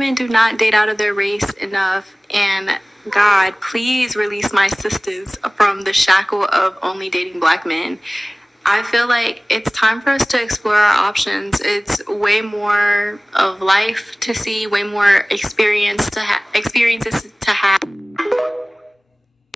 women do not date out of their race enough, and God, please release my sisters from the shackle of only dating black men. I feel like it's time for us to explore our options. It's way more of life to see, way more experiences to have.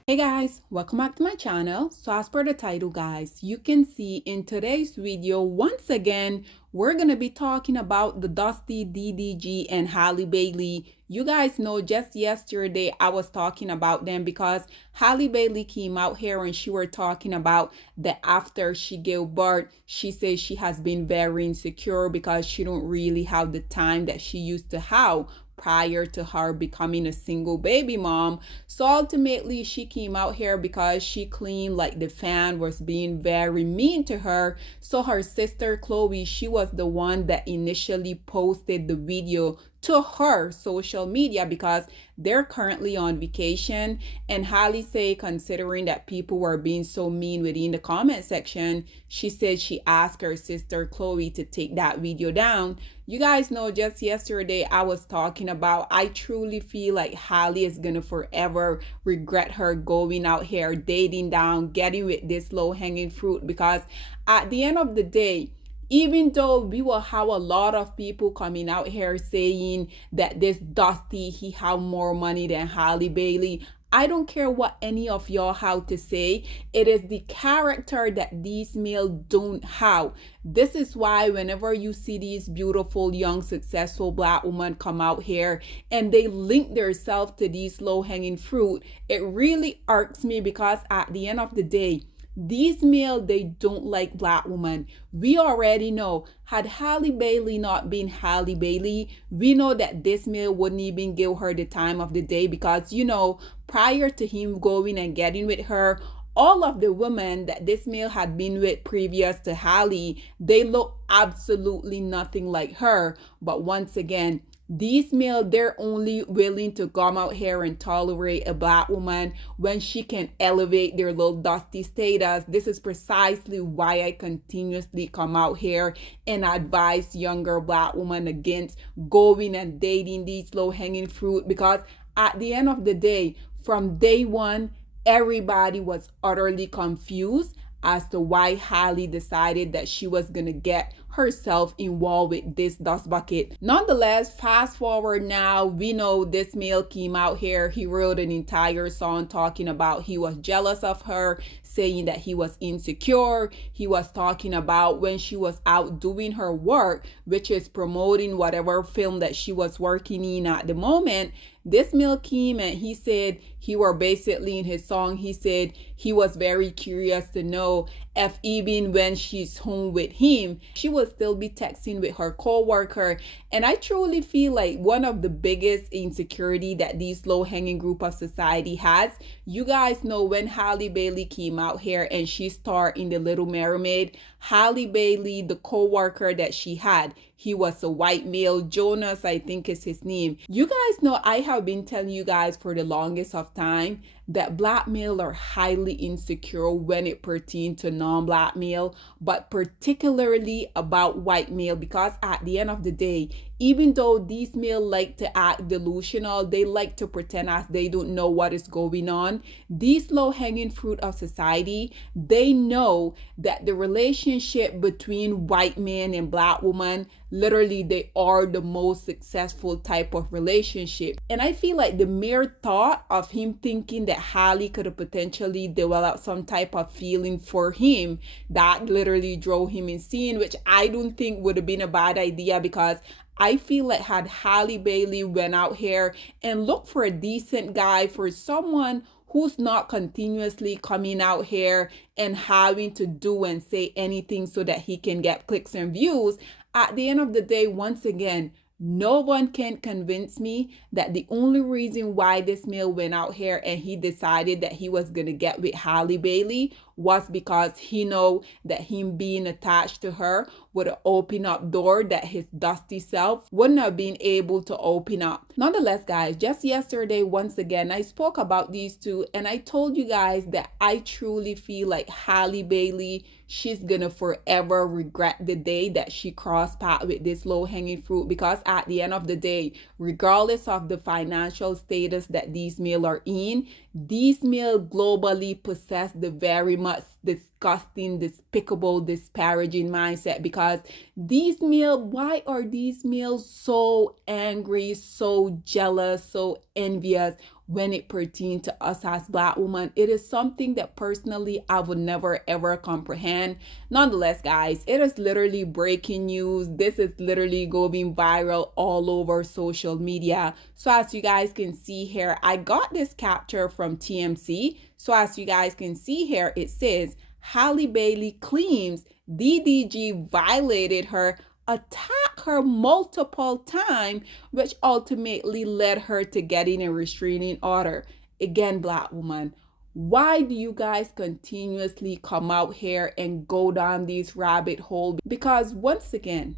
Hey guys, welcome back to my channel. So as per the title guys, you can see in today's video, once again, we're going to be talking about the Dusty DDG and Halle Bailey. You guys know just yesterday I was talking about them because Halle Bailey came out here and she were talking about that after she gave birth, she says she has been very insecure because she don't really have the time that she used to have prior to her becoming a single baby mom. So ultimately she came out here because she claimed like the fan was being very mean to her. So her sister Chloe, she was the one that initially posted the video to her social media because they're currently on vacation. And Halle say, considering that people were being so mean within the comment section, she said she asked her sister Chloe to take that video down. You guys know just yesterday I was talking about, I truly feel like Halle is gonna forever regret her going out here dating down, getting with this low hanging fruit, because at the end of the day, even though we will have a lot of people coming out here saying that this Dusty, he have more money than Halle Bailey, I don't care what any of y'all have to say. It is the character that these males don't have. This is why whenever you see these beautiful, young, successful black women come out here and they link themselves to these low-hanging fruit, it really irks me because at the end of the day, these males, they don't like black women. We already know, had Halle Bailey not been Halle Bailey, we know that this male wouldn't even give her the time of the day because, you know, prior to him going and getting with her, all of the women that this male had been with previous to Halle, they look absolutely nothing like her. But once again, these males, they're only willing to come out here and tolerate a black woman when she can elevate their little Dusty status. This is precisely why I continuously come out here and advise younger black women against going and dating these low-hanging fruit, because at the end of the day, from day one, everybody was utterly confused as to why Halle decided that she was gonna get herself involved with this dust bucket. Nonetheless, fast forward now, we know this male came out here, he wrote an entire song talking about he was jealous of her, saying that he was insecure. He was talking about when she was out doing her work, which is promoting whatever film that she was working in at the moment. This male came and he said, he were basically in his song, he said he was very curious to know if even when she's home with him, she will still be texting with her co-worker. And I truly feel like one of the biggest insecurity that these low-hanging group of society has, you guys know when Halle Bailey came out here and she starred in The Little Mermaid, Halle Bailey, the co-worker that she had, he was a white male. Jonas, I think is his name. You guys know I have been telling you guys for the longest of time that black male are highly insecure when it pertains to non-black male, but particularly about white male, because at the end of the day, even though these male like to act delusional, they like to pretend as they don't know what is going on, these low-hanging fruit of society, they know that the relationship between white man and black woman, literally they are the most successful type of relationship. And I feel like the mere thought of him thinking that Halle could have potentially developed some type of feeling for him, that literally drove him insane, which I don't think would have been a bad idea, because I feel like had Halle Bailey went out here and looked for a decent guy, for someone who's not continuously coming out here and having to do and say anything so that he can get clicks and views, at the end of the day, once again, no one can convince me that the only reason why this male went out here and he decided that he was going to get with Halle Bailey was because he know that him being attached to her would open up door that his dusty self wouldn't have been able to open up. Nonetheless, guys, just yesterday, once again, I spoke about these two and I told you guys that I truly feel like Halle Bailey, she's gonna forever regret the day that she crossed paths with this low-hanging fruit, because at the end of the day, regardless of the financial status that these males are in, these males globally possess the very much disgusting, despicable, disparaging mindset, because these males, why are these males so angry, so jealous, so envious when it pertains to us as Black women? It is something that personally I would never ever comprehend. Nonetheless, guys, it is literally breaking news. This is literally going viral all over social media. So as you guys can see here, I got this capture from TMZ. So as you guys can see here, it says Halle Bailey claims DDG violated her, attacked her multiple times, which ultimately led her to getting a restraining order. Again, Black woman, why do you guys continuously come out here and go down these rabbit holes? Because once again,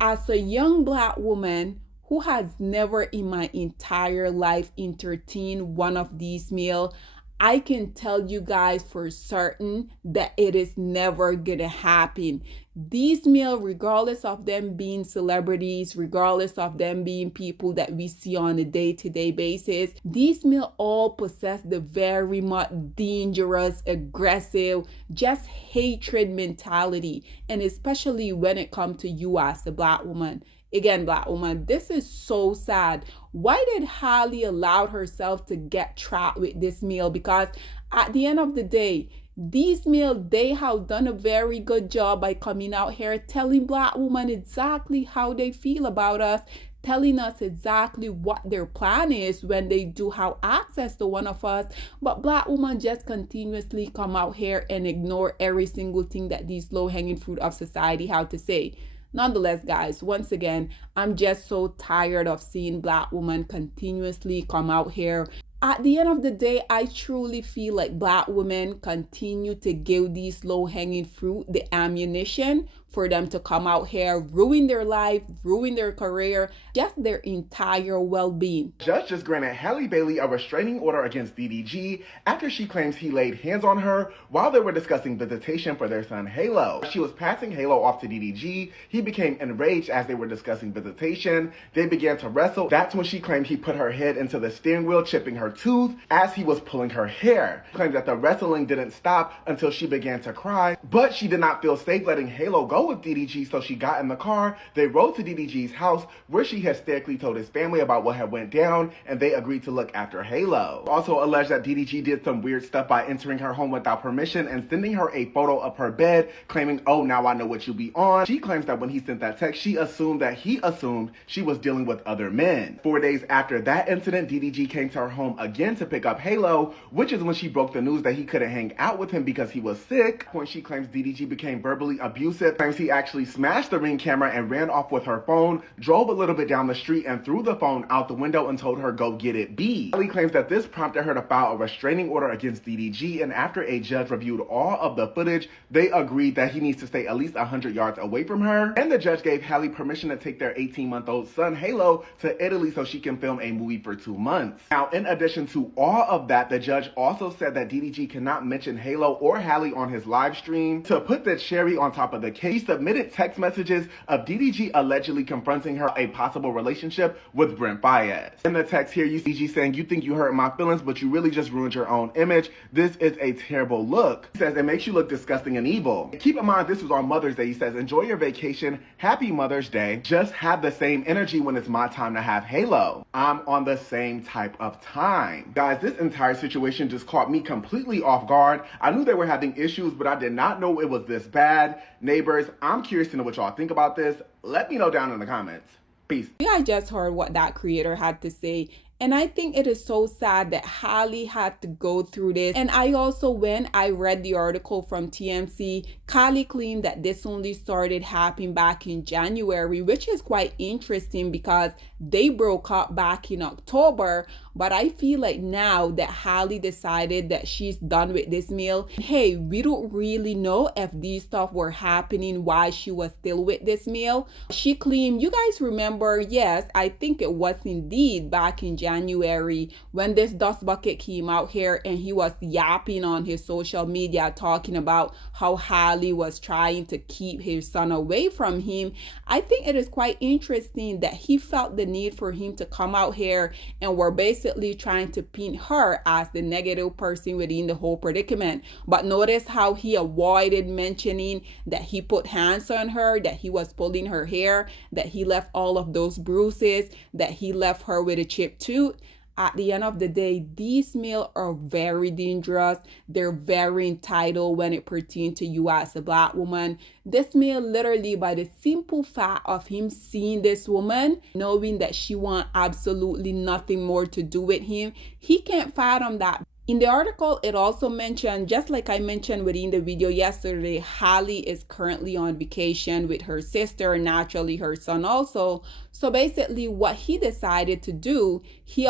as a young Black woman who has never in my entire life entertained one of these males, I can tell you guys for certain that it is never gonna happen. These males, regardless of them being celebrities, regardless of them being people that we see on a day-to-day basis, these males all possess the very much dangerous, aggressive, just hatred mentality. And especially when it comes to you as a Black woman. Again, Black woman, this is so sad. Why did Halle allow herself to get trapped with this male? Because at the end of the day, these males, they have done a very good job by coming out here telling Black women exactly how they feel about us, telling us exactly what their plan is when they do have access to one of us. But Black women just continuously come out here and ignore every single thing that these low-hanging fruit of society have to say. Nonetheless, guys, once again, I'm just so tired of seeing Black women continuously come out here. At the end of the day, I truly feel like Black women continue to give these low-hanging fruit the ammunition for them to come out here, ruin their life, ruin their career, just their entire well-being. Judge just granted Halle Bailey a restraining order against DDG after she claims he laid hands on her while they were discussing visitation for their son Halo. She was passing Halo off to DDG. He became enraged as they were discussing visitation. They began to wrestle. That's when she claimed he put her head into the steering wheel, chipping her tooth as he was pulling her hair. She claimed that the wrestling didn't stop until she began to cry, but she did not feel safe letting Halo go with DDG, so she got in the car. They rode to DDG's house, where she hysterically told his family about what had went down, and they agreed to look after Halo. Also alleged that DDG did some weird stuff by entering her home without permission and sending her a photo of her bed, claiming, "Oh, now I know what you be on." She claims that when he sent that text, he assumed she was dealing with other men. 4 days after that incident, DDG came to her home again to pick up Halo, which is when she broke the news that he couldn't hang out with him because he was sick. When she claims DDG became verbally abusive, claims he actually smashed the Ring camera and ran off with her phone, drove a little bit down the street and threw the phone out the window and told her, "Go get it, B." Halle claims that this prompted her to file a restraining order against DDG, and after a judge reviewed all of the footage, they agreed that he needs to stay at least 100 yards away from her, and the judge gave Halle permission to take their 18-month-old son, Halo, to Italy so she can film a movie for 2 months. Now, in addition to all of that, the judge also said that DDG cannot mention Halo or Halle on his live stream. To put the cherry on top of the cake, he submitted text messages of DDG allegedly confronting her a possible relationship with Brent Baez. In the text here, you see DDG saying, "You think you hurt my feelings, but you really just ruined your own image. This is a terrible look." He says, "It makes you look disgusting and evil." Keep in mind, this was on Mother's Day. He says, "Enjoy your vacation. Happy Mother's Day. Just have the same energy when it's my time to have Halo. I'm on the same type of time." Guys, this entire situation just caught me completely off guard. I knew they were having issues, but I did not know it was this bad. Neighbors, I'm curious to know what y'all think about this. Let me know down in the comments. Peace. You guys just heard what that creator had to say. And I think it is so sad that Halle had to go through this. And I also, when I read the article from TMZ, Halle claimed that this only started happening back in January, which is quite interesting because they broke up back in October. But I feel like now that Halle decided that she's done with this male, hey, we don't really know if these stuff were happening while she was still with this male. She claimed, you guys remember, yes, I think it was indeed back in January when this dust bucket came out here and he was yapping on his social media talking about how Halle was trying to keep his son away from him. I think it is quite interesting that he felt the need for him to come out here and were basically trying to paint her as the negative person within the whole predicament. But notice how he avoided mentioning that he put hands on her, that he was pulling her hair, that he left all of those bruises, that he left her with a chipped tooth. At the end of the day, these males are very dangerous. They're very entitled when it pertains to you as a Black woman. This male, literally by the simple fact of him seeing this woman, knowing that she wants absolutely nothing more to do with him, he can't fathom that. In the article, it also mentioned, just like I mentioned within the video yesterday, Halle is currently on vacation with her sister, naturally her son also. So basically what he decided to do, he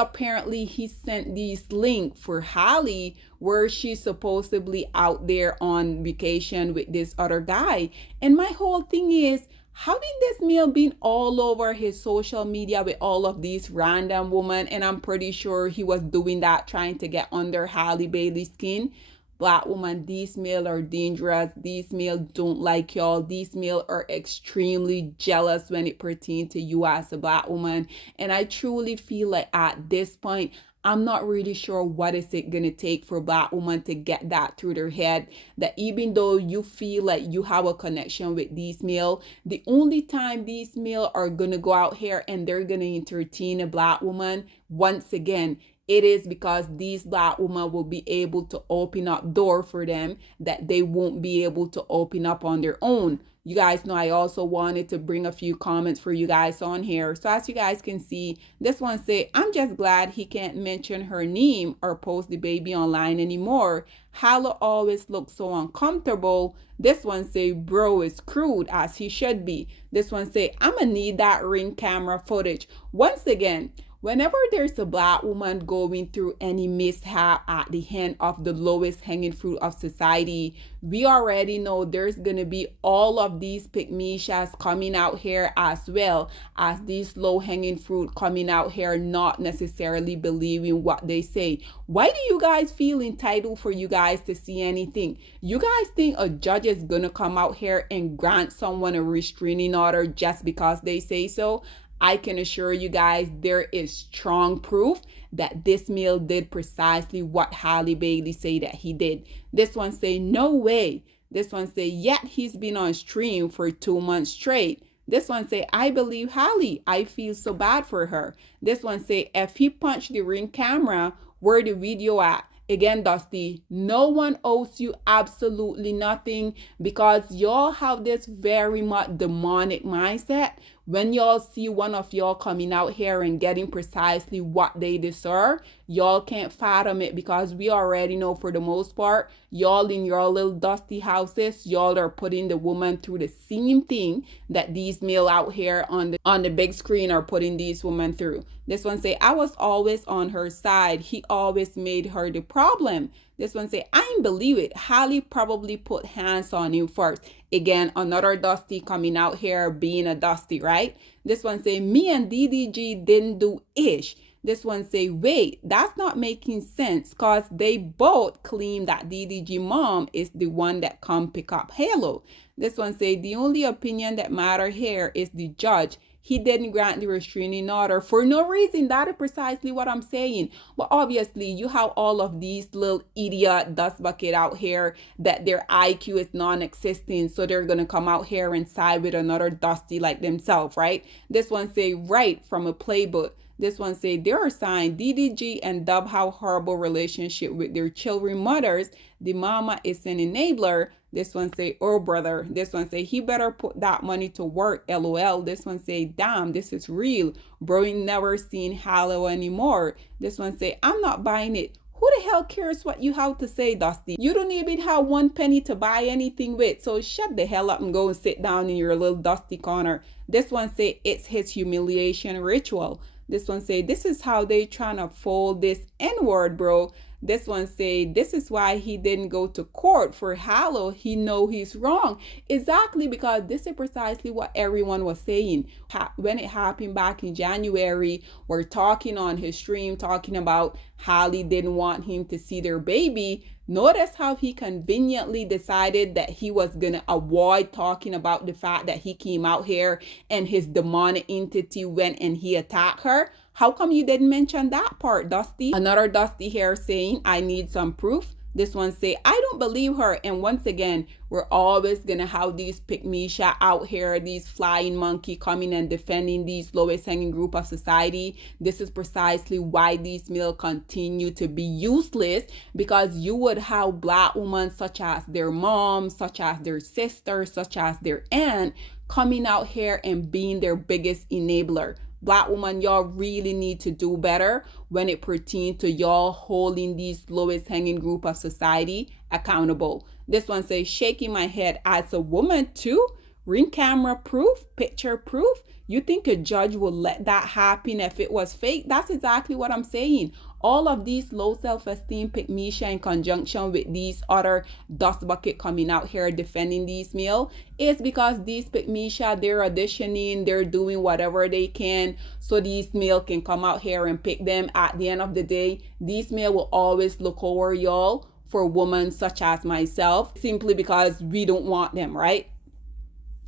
sent these links for Halle where she's supposedly out there on vacation with this other guy. And my whole thing is, how did this male been all over his social media with all of these random women? And I'm pretty sure he was doing that trying to get under Halle Bailey's skin. Black woman, these male are dangerous. These male don't like y'all. These male are extremely jealous when it pertains to you as a Black woman. And I truly feel like at this point, I'm not really sure what is it gonna take for Black women to get that through their head, that even though you feel like you have a connection with these male, the only time these male are gonna go out here and they're gonna entertain a Black woman, once again, it is because these Black women will be able to open up door for them that they won't be able to open up on their own. You guys know I also wanted to bring a few comments for you guys on here. So as you guys can see, this one say, I'm just glad he can't mention her name or post the baby online anymore. Halle always looks so uncomfortable. This one say, bro is crude as he should be. This one say, I'ma need that ring camera footage. Once again, whenever there's a Black woman going through any mishap at the hand of the lowest hanging fruit of society, we already know there's going to be all of these pygmishas coming out here as well as these low hanging fruit coming out here not necessarily believing what they say. Why do you guys feel entitled for you guys to see anything? You guys think a judge is going to come out here and grant someone a restraining order just because they say so? I can assure you guys there is strong proof that this male did precisely what Halle Bailey say that he did. This one say, no way. This one say, yet he's been on stream for 2 months straight. This one say, I believe Halle. I feel so bad for her. This one say, if he punched the ring camera, where the video at? Again, Dusty, no one owes you absolutely nothing because y'all have this very much demonic mindset. When y'all see one of y'all coming out here and getting precisely what they deserve, y'all can't fathom it because we already know for the most part, y'all in your little dusty houses, y'all are putting the woman through the same thing that these male out here on the big screen are putting these women through. This one say, I was always on her side. He always made her the problem. This one say, I ain't believe it. Halle probably put hands on him first. Again, another Dusty coming out here being a Dusty, right? This one say, me and DDG didn't do ish. This one say, wait, that's not making sense because they both claim that DDG mom is the one that come pick up Halo. This one say, the only opinion that matter here is the judge. He didn't grant the restraining order for no reason. That is precisely what I'm saying. But obviously, you have all of these little idiot dust bucket out here that their IQ is non-existent. So they're going to come out here and side with another Dusty like themselves, right? This one say, right from a playbook. This one say, there are signs DDG and Dub have horrible relationship with their children mothers. The mama is an enabler. This one say, oh brother. This one say, he better put that money to work, LOL. This one say, damn, this is real. Bro, ain't never seen Halle anymore. This one say, I'm not buying it. Who the hell cares what you have to say, Dusty? You don't even have 1 penny to buy anything with. So shut the hell up and go and sit down in your little Dusty corner. This one say, it's his humiliation ritual. This one say, this is how they trying to fold this N-word, bro. This one say, this is why he didn't go to court for Halle. He know he's wrong. Exactly, because this is precisely what everyone was saying. When it happened back in January, we're talking on his stream, talking about Halle didn't want him to see their baby. Notice how he conveniently decided that he was going to avoid talking about the fact that he came out here and his demonic entity went and he attacked her. How come you didn't mention that part, Dusty? Another Dusty here saying, I need some proof. This one say, I don't believe her. And once again, we're always going to have these pygmisha out here, these flying monkey coming and defending these lowest hanging group of society. This is precisely why these males continue to be useless, because you would have black women such as their mom, such as their sister, such as their aunt coming out here and being their biggest enabler. Black woman, y'all really need to do better when it pertains to y'all holding these lowest hanging group of society accountable. This one says, shaking my head as a woman too. Ring camera proof, picture proof. You think a judge will let that happen if it was fake? That's exactly what I'm saying. All of these low self-esteem pygmisha in conjunction with these other dust bucket coming out here defending these male is because these pygmisha, they're auditioning, they're doing whatever they can so these male can come out here and pick them. At the end of the day, these male will always look over y'all for women such as myself simply because we don't want them, right?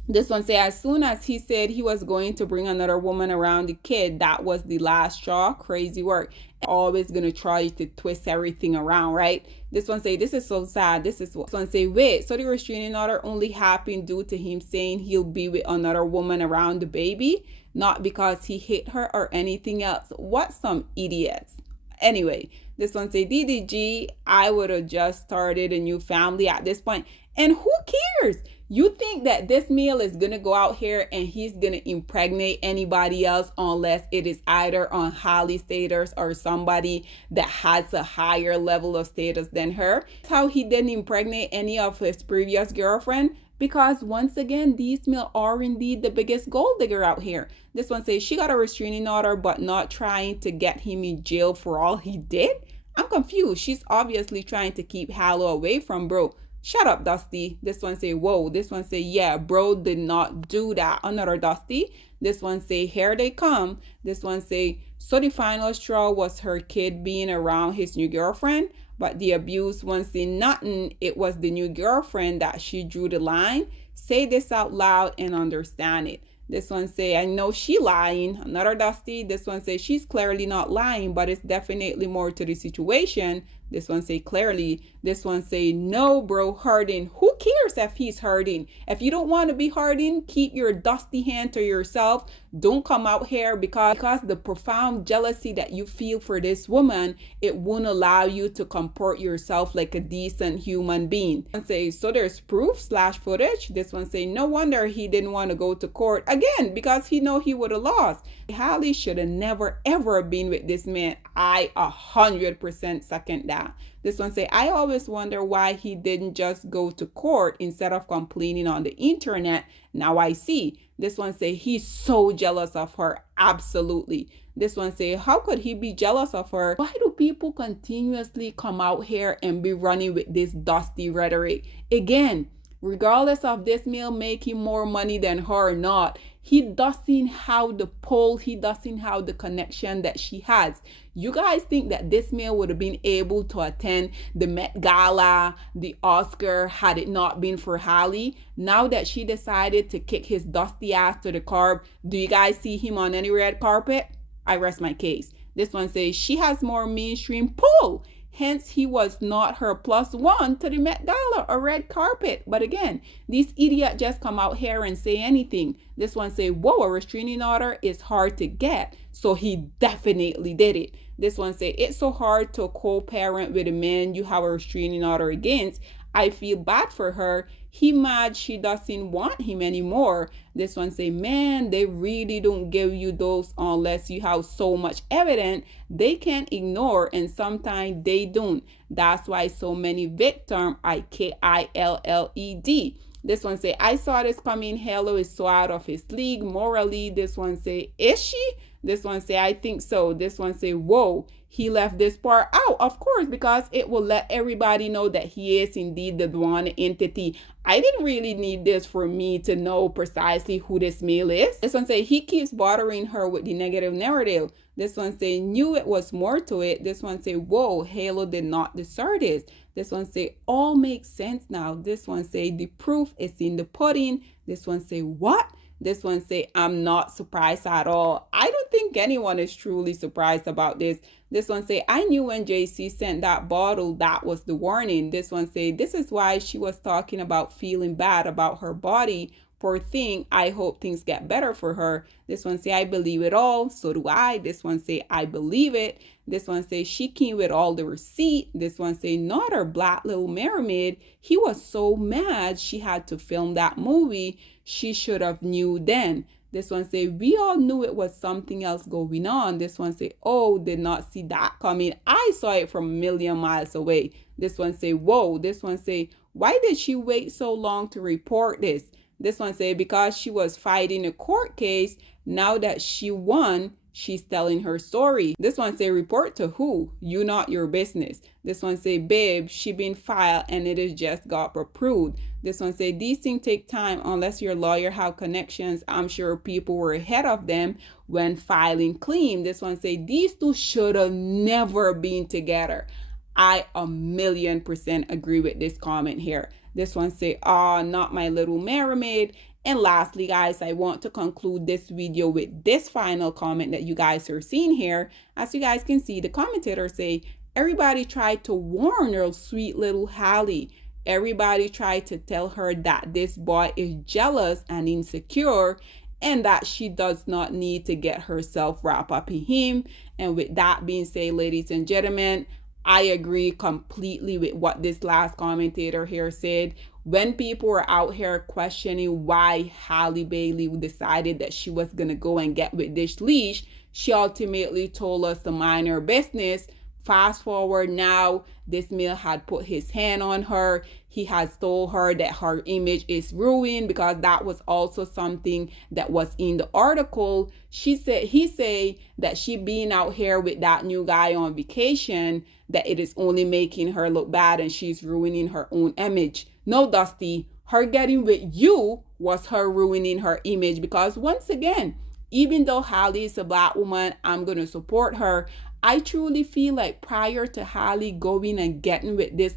This one say, as soon as he said he was going to bring another woman around the kid, that was the last straw. Crazy work. Always gonna try to twist everything around, right? This one say, this is so sad. This one say, wait, so the restraining order only happened due to him saying he'll be with another woman around the baby, not because he hit her or anything else. What some idiots. Anyway, this one say, DDG, I would have just started a new family at this point. And who cares? You think that this male is going to go out here and he's going to impregnate anybody else unless it is either on Halle status or somebody that has a higher level of status than her. That's how he didn't impregnate any of his previous girlfriend, because once again, these male are indeed the biggest gold digger out here. This one says she got a restraining order but not trying to get him in jail for all he did. I'm confused. She's obviously trying to keep Halle away from bro. Shut up, Dusty. This one say, whoa. This one say, yeah, bro did not do that. Another Dusty. This one say, here they come. This one say, so the final straw was her kid being around his new girlfriend, but the abuse one say nothing. It was the new girlfriend that she drew the line. Say this out loud and understand it. This one say, I know she lying. Another Dusty. This one say, she's clearly not lying, but it's definitely more to the situation. This one say clearly. This one say, no, bro, hurting. Who cares if he's hurting? If you don't want to be hurting, keep your dusty hand to yourself. Don't come out here because the profound jealousy that you feel for this woman, it won't allow you to comport yourself like a decent human being. This one say, so there's proof / footage. This one say, no wonder he didn't want to go to court again because he know he would have lost. Halle should have never ever been with this man. I 100% second that. This one say, I always wonder why he didn't just go to court instead of complaining on the internet. Now I see. This one say, he's so jealous of her. Absolutely. This one say, how could he be jealous of her? Why do people continuously come out here and be running with this dusty rhetoric? Again, regardless of this male making more money than her or not, he doesn't have the pull, he doesn't have the connection that she has. You guys think that this male would have been able to attend the Met Gala, the Oscar, had it not been for Halle? Now that she decided to kick his dusty ass to the curb, do you guys see him on any red carpet? I rest my case. This one says she has more mainstream pull. Hence, he was not her +1 to the Met Gala or red carpet. But again, these idiots just come out here and say anything. This one say, whoa, a restraining order is hard to get. So he definitely did it. This one say, it's so hard to co-parent with a man you have a restraining order against. I feel bad for her. He mad she doesn't want him anymore. This one say, man, they really don't give you those unless you have so much evidence they can't ignore, and sometimes they don't. That's why so many victims are KILLED. This one say, I saw this coming. Halle is so out of his league morally. This one say, is she? This one say, I think so. This one say, whoa, he left this part out. Of course, because it will let everybody know that he is indeed the one entity. I didn't really need this for me to know precisely who this male is. This one say, he keeps bothering her with the negative narrative. This one say, knew it was more to it. This one say, whoa, Halo did not deserve this. This one say, all makes sense now. This one say, the proof is in the pudding. This one say, what? This one say, I'm not surprised at all. I don't think anyone is truly surprised about this. This one say, I knew when JC sent that bottle, that was the warning. This one say, this is why she was talking about feeling bad about her body. Poor thing, I hope things get better for her. This one say, I believe it all. So do I. This one say, I believe it. This one say, she came with all the receipt. This one say, not her black little mermaid. He was so mad she had to film that movie. She should have knew then. This one say, we all knew it was something else going on. This one say, oh, did not see that coming. I saw it from a million miles away. This one say, whoa. This one say, why did she wait so long to report this? This one say, because she was fighting a court case. Now that she won, she's telling her story. This one say, report to who? You not your business. This one say, babe, she been filed and it is just got approved. This one say, these things take time unless your lawyer have connections. I'm sure people were ahead of them when filing claim. This one say, these two should have never been together. I 1,000,000% agree with this comment here. This one say, oh, not my little mermaid. And lastly, guys, I want to conclude this video with this final comment that you guys are seeing here. As you guys can see, the commentators say, everybody tried to warn your sweet little Halle. Everybody tried to tell her that this boy is jealous and insecure and that she does not need to get herself wrapped up in him. And with that being said, ladies and gentlemen, I agree completely with what this last commentator here said. When people were out here questioning why Halle Bailey decided that she was going to go and get with this leash, she ultimately told us to mind her business. Fast forward now, this male had put his hand on her. He has told her that her image is ruined because that was also something that was in the article. He said that she being out here with that new guy on vacation, that it is only making her look bad and she's ruining her own image. No, Dusty, her getting with you was her ruining her image because once again, even though Halle is a black woman, I'm going to support her. I truly feel like prior to Halle going and getting with this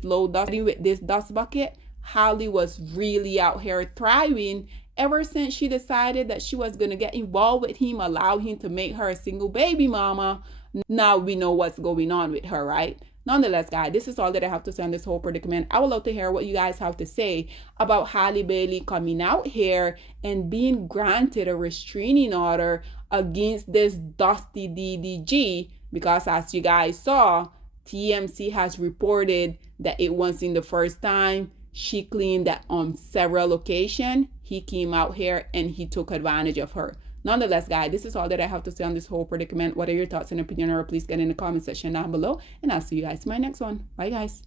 dust bucket, Halle was really out here thriving ever since she decided that she was going to get involved with him, allow him to make her a single baby mama. Now we know what's going on with her, right? Nonetheless, guys, this is all that I have to say on this whole predicament. I would love to hear what you guys have to say about Halle Bailey coming out here and being granted a restraining order against this dusty DDG. Because as you guys saw, TMC has reported that it wasn't the first time. She claimed that on several occasions, he came out here and he took advantage of her. Nonetheless, guys, this is all that I have to say on this whole predicament. What are your thoughts and opinion? Or please get in the comment section down below. And I'll see you guys in my next one. Bye, guys.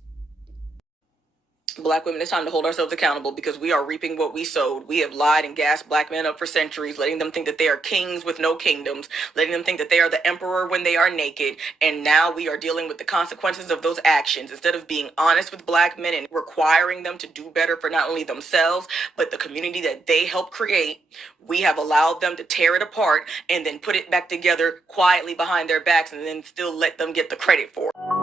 Black women, it's time to hold ourselves accountable because we are reaping what we sowed. We have lied and gassed black men up for centuries, letting them think that they are kings with no kingdoms, letting them think that they are the emperor when they are naked. And now we are dealing with the consequences of those actions. Instead of being honest with black men and requiring them to do better for not only themselves, but the community that they helped create, we have allowed them to tear it apart and then put it back together quietly behind their backs and then still let them get the credit for it.